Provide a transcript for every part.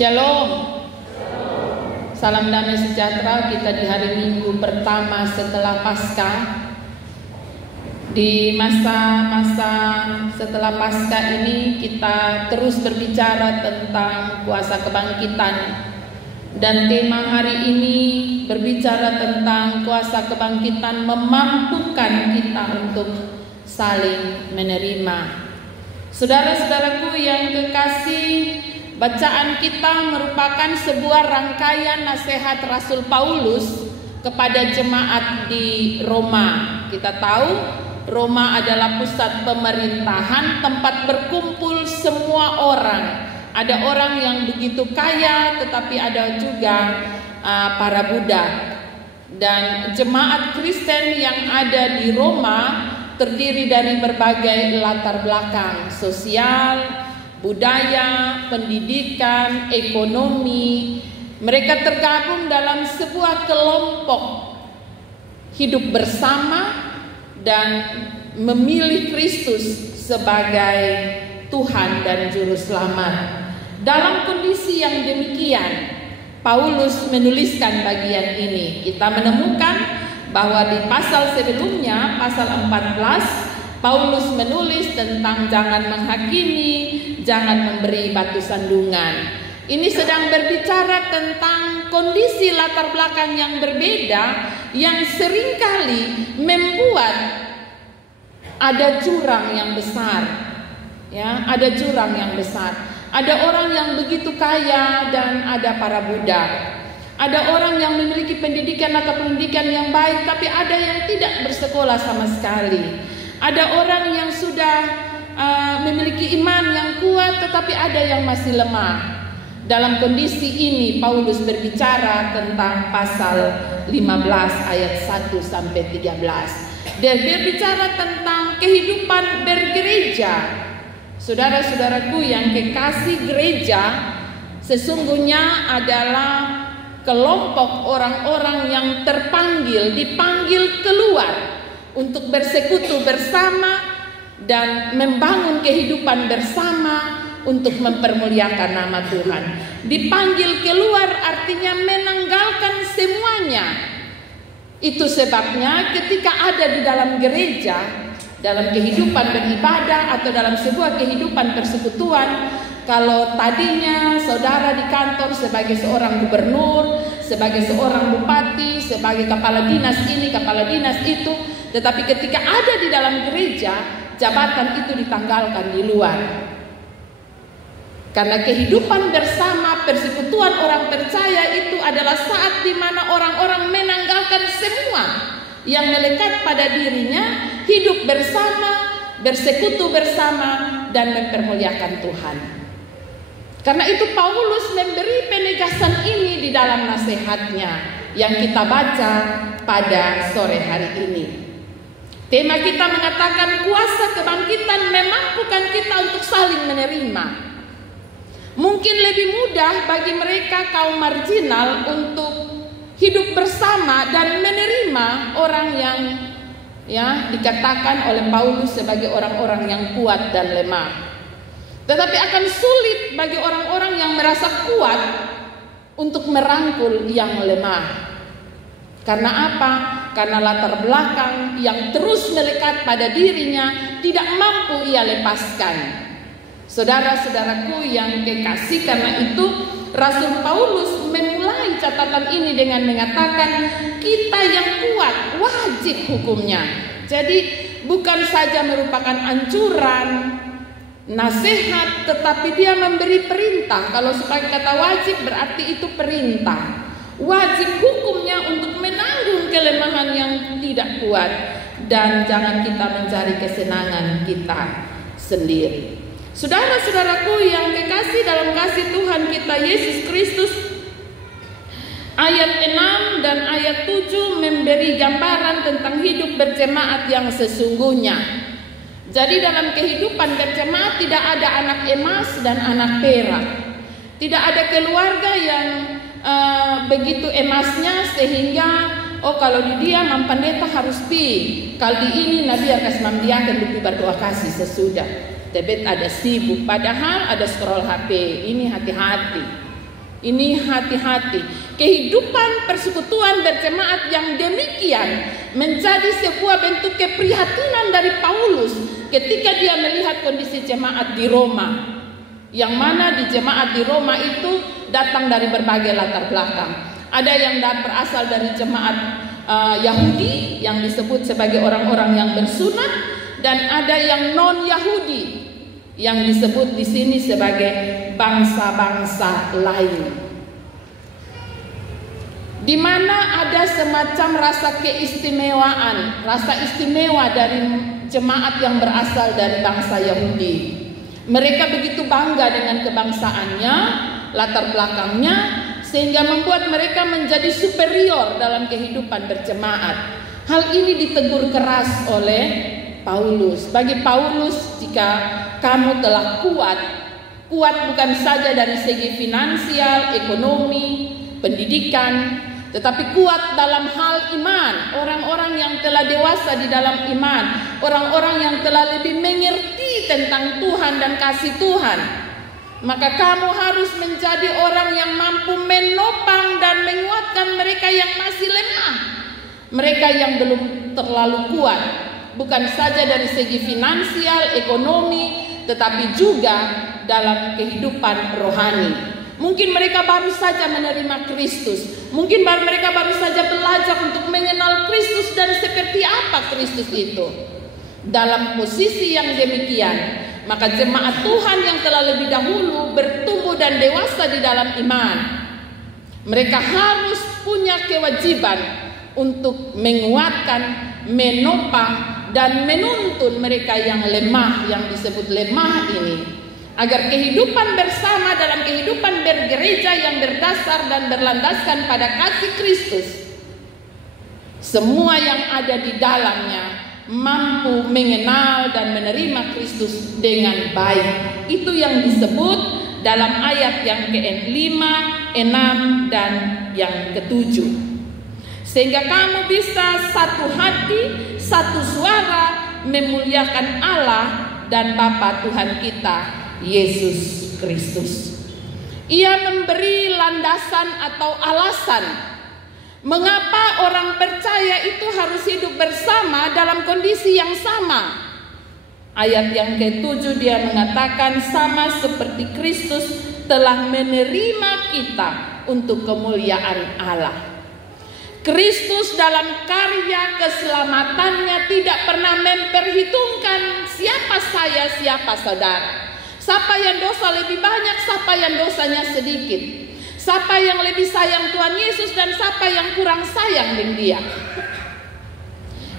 Shalom. Salam damai sejahtera. Kita di hari Minggu pertama setelah Paskah. Di masa-masa setelah Paskah ini kita terus berbicara tentang kuasa kebangkitan. Dan tema hari ini berbicara tentang kuasa kebangkitan memampukan kita untuk saling menerima. Saudara-saudaraku yang kekasih, bacaan kita merupakan sebuah rangkaian nasihat Rasul Paulus kepada jemaat di Roma. Kita tahu Roma adalah pusat pemerintahan, tempat berkumpul semua orang. Ada orang yang begitu kaya, tetapi ada juga para budak. Dan jemaat Kristen yang ada di Roma terdiri dari berbagai latar belakang sosial, budaya, pendidikan, ekonomi. Mereka tergabung dalam sebuah kelompok hidup bersama dan memilih Kristus sebagai Tuhan dan Juru Selamat. Dalam kondisi yang demikian, Paulus menuliskan bagian ini. Kita menemukan bahwa di pasal sebelumnya, pasal 14, Paulus menulis tentang jangan menghakimi, jangan memberi batu sandungan. Ini sedang berbicara tentang kondisi latar belakang yang berbeda yang seringkali membuat ada jurang yang besar. Ya, ada jurang yang besar. Ada orang yang begitu kaya dan ada para budak. Ada orang yang memiliki pendidikan atau pendidikan yang baik, tapi ada yang tidak bersekolah sama sekali. Ada orang yang sudah memiliki iman yang kuat, tetapi ada yang masih lemah. Dalam kondisi ini Paulus berbicara tentang pasal 15 ayat 1 sampai 13. Dia berbicara tentang kehidupan bergereja. Saudara-saudaraku yang kekasih, gereja sesungguhnya adalah kelompok orang-orang yang dipanggil keluar untuk bersekutu bersama dan membangun kehidupan bersama untuk mempermuliakan nama Tuhan. Dipanggil keluar artinya menanggalkan semuanya. Itu sebabnya ketika ada di dalam gereja, dalam kehidupan beribadah atau dalam sebuah kehidupan persekutuan, kalau tadinya saudara di kantor sebagai seorang gubernur, sebagai seorang bupati, sebagai kepala dinas ini, kepala dinas itu, tetapi ketika ada di dalam gereja, jabatan itu ditanggalkan di luar. Karena kehidupan bersama, persekutuan orang percaya itu adalah saat di mana orang-orang menanggalkan semua yang melekat pada dirinya, hidup bersama, bersekutu bersama, dan mempermuliakan Tuhan. Karena itu Paulus memberi penegasan ini di dalam nasihatnya yang kita baca pada sore hari ini. Tema kita mengatakan kuasa kebangkitan memampukan kita untuk saling menerima. Mungkin lebih mudah bagi mereka kaum marginal untuk hidup bersama dan menerima orang yang dikatakan oleh Paulus sebagai orang-orang yang kuat dan lemah. Tetapi akan sulit bagi orang-orang yang merasa kuat untuk merangkul yang lemah. Karena apa? Karena latar belakang yang terus melekat pada dirinya tidak mampu ia lepaskan. Saudara-saudaraku yang kekasih, karena itu Rasul Paulus memulai catatan ini dengan mengatakan kita yang kuat wajib hukumnya. Jadi bukan saja merupakan anjuran, nasihat, tetapi dia memberi perintah. Kalau sebagai kata wajib berarti itu perintah. Wajib hukumnya untuk menanggung kelemahan yang tidak kuat. Dan jangan kita mencari kesenangan kita sendiri. Saudara-saudaraku yang kekasih dalam kasih Tuhan kita Yesus Kristus, ayat 6 dan ayat 7 memberi gambaran tentang hidup berjemaat yang sesungguhnya. Jadi dalam kehidupan berjemaat tidak ada anak emas dan anak perak. Tidak ada keluarga yang begitu emasnya sehingga kalau di dia mampandeta harus pi. Kalau di ini Nabi akan membiarkan bukti berdoa kasih sesudah. Tebet ada sibuk, padahal ada scroll HP. Ini hati-hati. Ini hati-hati. Kehidupan persekutuan berjemaat yang demikian menjadi sebuah bentuk keprihatinan dari Paulus ketika dia melihat kondisi jemaat di Roma. Yang mana di jemaat di Roma itu datang dari berbagai latar belakang. Ada yang berasal dari jemaat Yahudi yang disebut sebagai orang-orang yang bersunat, dan ada yang non-Yahudi yang disebut di sini sebagai bangsa-bangsa lain. Di mana ada semacam rasa keistimewaan, rasa istimewa dari jemaat yang berasal dari bangsa Yahudi. Mereka begitu bangga dengan kebangsaannya, latar belakangnya, sehingga membuat mereka menjadi superior dalam kehidupan berjemaat. Hal ini ditegur keras oleh Paulus. Bagi Paulus, jika kamu telah kuat bukan saja dari segi finansial, ekonomi, pendidikan, tetapi kuat dalam hal iman. Orang-orang yang telah dewasa di dalam iman, orang-orang yang telah lebih mengerti tentang Tuhan dan kasih Tuhan, maka kamu harus menjadi orang yang mampu menopang dan menguatkan mereka yang masih lemah, mereka yang belum terlalu kuat, bukan saja dari segi finansial, ekonomi, tetapi juga dalam kehidupan rohani. Mungkin mereka baru saja menerima Kristus, mungkin mereka baru saja belajar untuk mengenal Kristus dan seperti apa Kristus itu. Dalam posisi yang demikian, maka jemaat Tuhan yang telah lebih dahulu bertumbuh dan dewasa di dalam iman, mereka harus punya kewajiban untuk menguatkan, menopang, dan menuntun mereka yang lemah, yang disebut lemah ini, agar kehidupan bersama dalam kehidupan bergereja yang berdasar dan berlandaskan pada kasih Kristus, semua yang ada di dalamnya mampu mengenal dan menerima Kristus dengan baik. Itu yang disebut dalam ayat yang ke-5, 6, dan yang ke-7. Sehingga kamu bisa satu hati, satu suara memuliakan Allah dan Bapa Tuhan kita, Yesus Kristus. Ia memberi landasan atau alasan mengapa orang percaya itu harus hidup bersama dalam kondisi yang sama. Ayat yang ke-7 dia mengatakan, sama seperti Kristus telah menerima kita untuk kemuliaan Allah. Kristus dalam karya keselamatannya tidak pernah memperhitungkan siapa saya, siapa saudara. Siapa yang dosa lebih banyak, siapa yang dosanya sedikit. Siapa yang lebih sayang Tuhan Yesus dan siapa yang kurang sayang dengan dia.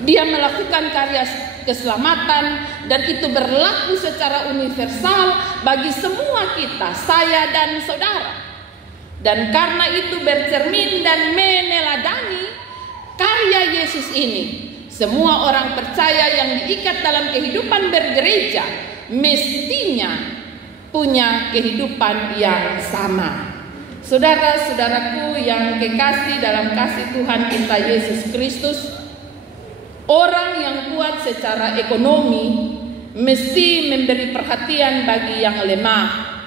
Dia melakukan karya keselamatan dan itu berlaku secara universal bagi semua kita, saya dan saudara. Dan karena itu bercermin dan meneladani karya Yesus ini, semua orang percaya yang diikat dalam kehidupan bergereja mestinya punya kehidupan yang sama. Saudara-saudaraku yang kekasih dalam kasih Tuhan kita Yesus Kristus, orang yang kuat secara ekonomi mesti memberi perhatian bagi yang lemah.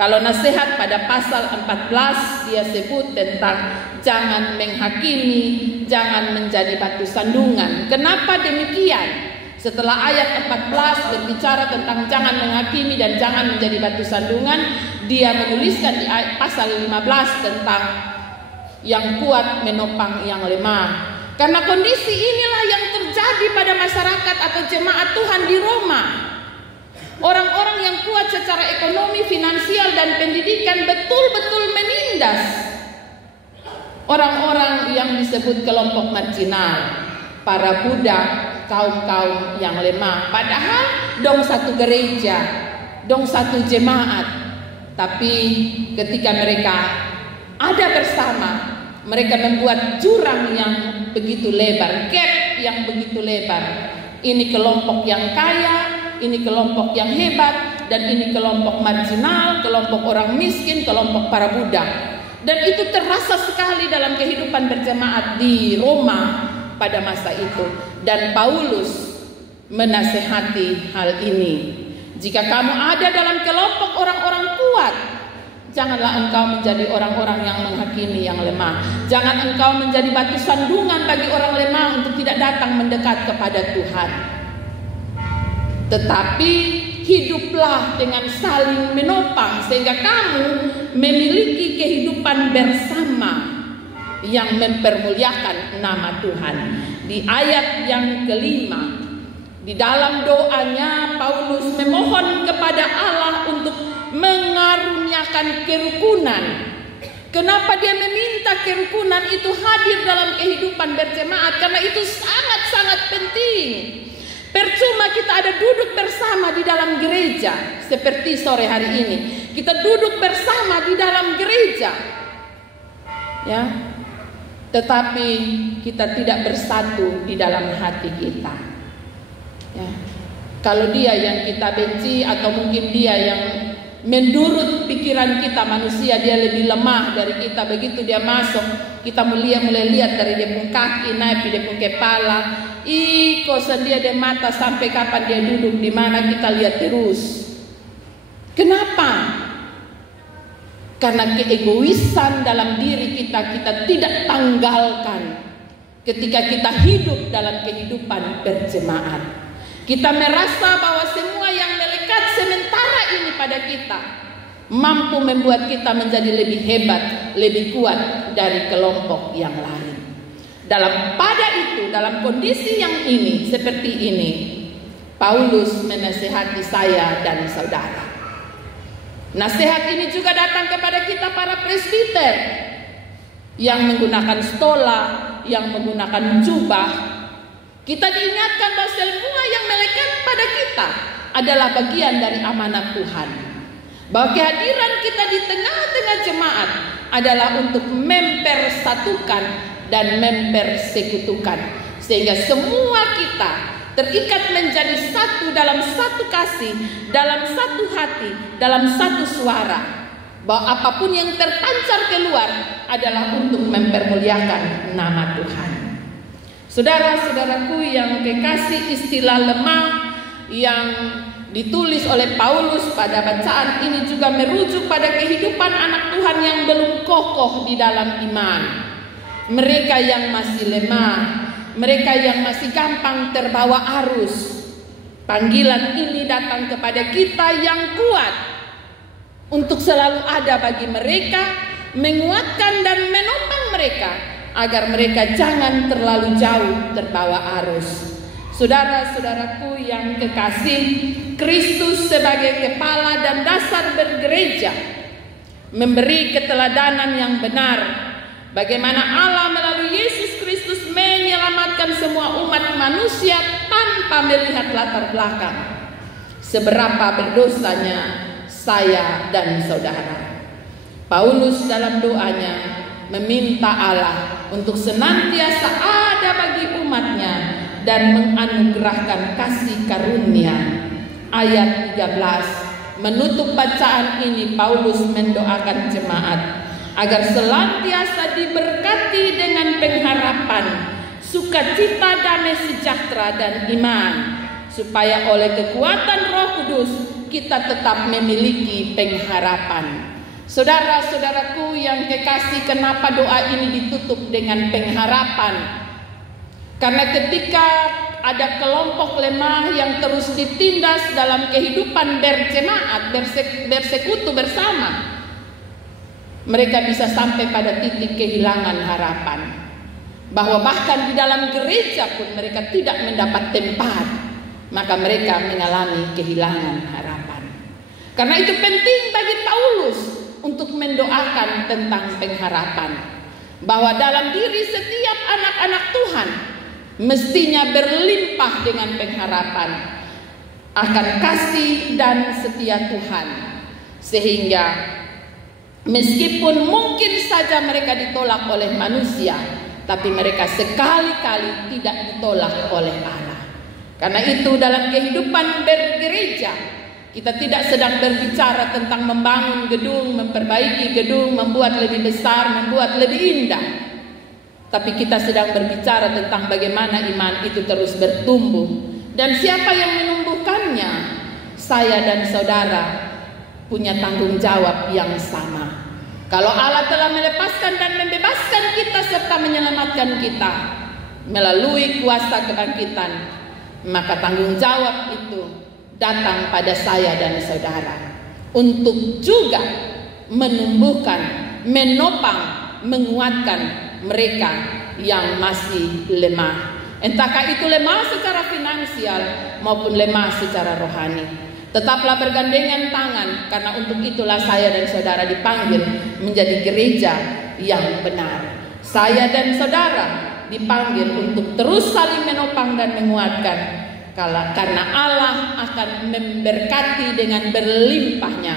Kalau nasihat pada pasal 14 dia sebut tentang jangan menghakimi, jangan menjadi batu sandungan. Kenapa demikian? Setelah ayat 14 berbicara tentang jangan menghakimi dan jangan menjadi batu sandungan, dia menuliskan di pasal 15 tentang yang kuat menopang yang lemah. Karena kondisi inilah yang terjadi pada masyarakat atau jemaat Tuhan di Roma. Orang-orang yang kuat secara ekonomi, finansial, dan pendidikan betul-betul menindas orang-orang yang disebut kelompok marginal, para budak, kaum-kaum yang lemah. Padahal dong satu gereja, dong satu jemaat. Tapi ketika mereka ada bersama, mereka membuat jurang yang begitu lebar, gap yang begitu lebar. Ini kelompok yang kaya, ini kelompok yang hebat, dan ini kelompok marginal, kelompok orang miskin, kelompok para budak. Dan itu terasa sekali dalam kehidupan berjemaat di Roma pada masa itu. Dan Paulus menasehati hal ini. Jika kamu ada dalam kelompok orang-orang kuat, Janganlah engkau menjadi orang-orang yang menghakimi yang lemah. Jangan engkau menjadi batu sandungan bagi orang lemah untuk tidak datang mendekat kepada Tuhan. Tetapi hiduplah dengan saling menopang sehingga kamu memiliki kehidupan bersama yang mempermuliakan nama Tuhan. Di ayat yang kelima, di dalam doanya Paulus memohon kepada Allah untuk mengaruniakan kerukunan. Kenapa dia meminta kerukunan itu hadir dalam kehidupan berjemaat? Karena itu sangat-sangat penting. Percuma kita ada duduk bersama di dalam gereja seperti sore hari ini. Kita duduk bersama di dalam gereja, ya, tetapi kita tidak bersatu di dalam hati kita. Ya. Kalau dia yang kita benci atau mungkin dia yang menurut pikiran kita manusia dia lebih lemah dari kita, begitu dia masuk kita mulai lihat dari dia pun kaki naik dia pun kepala, kosan dia mata sampai kapan dia duduk di mana kita lihat terus. Kenapa? Karena keegoisan dalam diri kita tidak tanggalkan ketika kita hidup dalam kehidupan berjemaat. Kita merasa bahwa semua yang melekat sementara ini pada kita mampu membuat kita menjadi lebih hebat, lebih kuat dari kelompok yang lain. Dalam kondisi yang ini, seperti ini, Paulus menasihati saya dan saudara. Nasihat ini juga datang kepada kita para presbiter yang menggunakan stola, yang menggunakan jubah. Kita diingatkan bahwa semua yang melekat pada kita adalah bagian dari amanat Tuhan. Bahwa kehadiran kita di tengah-tengah jemaat adalah untuk mempersatukan dan mempersekutukan. Sehingga semua kita terikat menjadi satu dalam satu kasih, dalam satu hati, dalam satu suara. Bahwa apapun yang terpancar keluar adalah untuk mempermuliakan nama Tuhan. Saudara-saudaraku yang kekasih, istilah lemah yang ditulis oleh Paulus pada bacaan ini juga merujuk pada kehidupan anak Tuhan yang belum kokoh di dalam iman. Mereka yang masih lemah, mereka yang masih gampang terbawa arus. Panggilan ini datang kepada kita yang kuat untuk selalu ada bagi mereka, menguatkan dan menopang mereka agar mereka jangan terlalu jauh terbawa arus. Saudara-saudaraku yang kekasih, Kristus sebagai kepala dan dasar bergereja memberi keteladanan yang benar bagaimana Allah melalui Yesus Kristus menyelamatkan semua umat manusia tanpa melihat latar belakang. Seberapa berdosanya saya dan saudara. Paulus dalam doanya meminta Allah untuk senantiasa ada bagi umatnya dan menganugerahkan kasih karunia. Ayat 13 menutup bacaan ini, Paulus mendoakan jemaat agar senantiasa diberkati dengan pengharapan, sukacita, damai sejahtera dan iman, supaya oleh kekuatan Roh Kudus kita tetap memiliki pengharapan. Saudara-saudaraku yang kekasih, kenapa doa ini ditutup dengan pengharapan? Karena ketika ada kelompok lemah yang terus ditindas dalam kehidupan berjemaat, bersekutu bersama, mereka bisa sampai pada titik kehilangan harapan. Bahwa bahkan di dalam gereja pun mereka tidak mendapat tempat, maka mereka mengalami kehilangan harapan. Karena itu penting bagi Paulus untuk mendoakan tentang pengharapan, bahwa dalam diri setiap anak-anak Tuhan mestinya berlimpah dengan pengharapan akan kasih dan setia Tuhan, sehingga meskipun mungkin saja mereka ditolak oleh manusia, tapi mereka sekali-kali tidak ditolak oleh Allah. Karena itu dalam kehidupan bergereja kita tidak sedang berbicara tentang membangun gedung, memperbaiki gedung, membuat lebih besar, membuat lebih indah. Tapi kita sedang berbicara tentang bagaimana iman itu terus bertumbuh. Dan siapa yang menumbuhkannya? Saya dan saudara punya tanggung jawab yang sama. Kalau Allah telah melepaskan dan membebaskan kita serta menyelamatkan kita melalui kuasa kebangkitan, maka tanggung jawab itu datang pada saya dan saudara untuk juga menumbuhkan, menopang, menguatkan mereka yang masih lemah. Entahkah itu lemah secara finansial maupun lemah secara rohani. Tetaplah bergandengan tangan, karena untuk itulah saya dan saudara dipanggil menjadi gereja yang benar. Saya dan saudara dipanggil untuk terus saling menopang dan menguatkan, karena Allah akan memberkati dengan berlimpahnya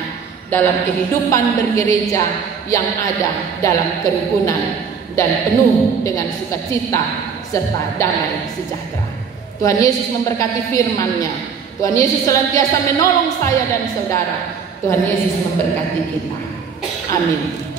dalam kehidupan bergereja yang ada dalam kerukunan dan penuh dengan sukacita serta damai sejahtera. Tuhan Yesus memberkati firman-Nya. Tuhan Yesus senantiasa menolong saya dan saudara. Tuhan Yesus memberkati kita. Amin.